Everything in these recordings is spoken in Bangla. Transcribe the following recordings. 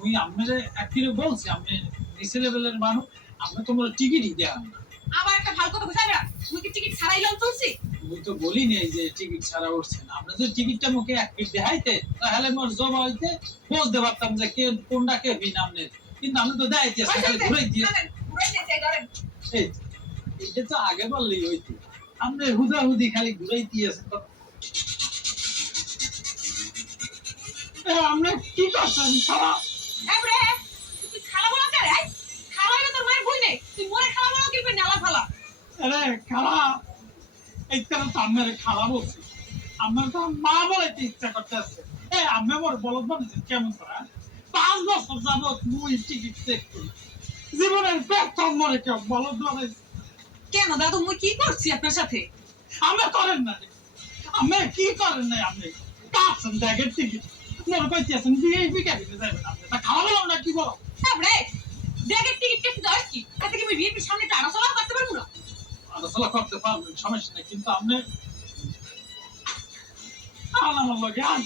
মুই আমরে একদিনে বলছি আমি নিচে লেভেলের মানুষ আমরা তোমার টিকিটই দেয়া আবার একটা ভালো কথা বুঝাই না মুই কি টিকিট ছাড়াই লন তুলছি মুই তো বলি নাই যে টিকিট ছাড়া উঠছে না আমরা যদি টিকিটটা মুখে এক পিট দেখাইতে তাহলে মোর জমা হইতে বুঝতে পারতাম যে কে কোনটা কে বিনামনে কিন্তু আমি তো দেখাইতে খালি ঘুরে দিয়ে এই এটা তো আগে বললেই হইতো আমরা হুদাহুদি খালি ঘুরাই দিয়েছে তো আমরা কি করছেন খারাপ এবারে তুই খালা বলা করে খালা এটা তোর মায়ের বই নেই তুই মোরে খালা বলা কি করে নালা ফালা আরে খারাপ এই তো আমার খারাপ বলছি আমার তো মা বলাইতে ইচ্ছা করতেছে আমি আমার বলদ বানিয়েছি কেমন করা 5 বছর যাবত মুই টিকিট চেক করি জীবনের প্রথম মরে কেউ বলদ বানাইছি কেন দাদু মুই কি করছি আপনার সাথে আমি করেন না আমি কি করেন না আপনি কাছেন দেখেন টিকিট মনে কইতেছেন ভিআইপি ক্যাবিনে যাবেন আপনি তা খাওয়া বললাম না কি বলো এবারে ব্যাগের টিকিট কেটে দাও কি তাতে কি আমি ভিআইপি সামনে টানা চলা করতে পারবো না আলোচনা করতে পারবেন সমস্যা নেই কিন্তু আপনি আমার লগে আন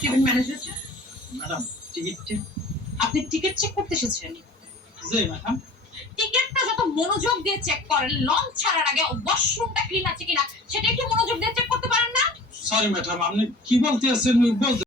কেবিন ম্যানেজার ম্যাডাম টিকিটটা আপনি টিকিট চেক করতে এসেছেন জি ম্যাডাম টিকিটটা যত মনোযোগ দিয়ে চেক করেন লঞ্চ ছাড়ার আগে ওয়াশরুমটা ক্লিন আছে কিনা সেটা একটু মনোযোগ দিয়ে চেক করতে পারেন না সরি ম্যাডাম আপনি কি বলতে আছেন বলতে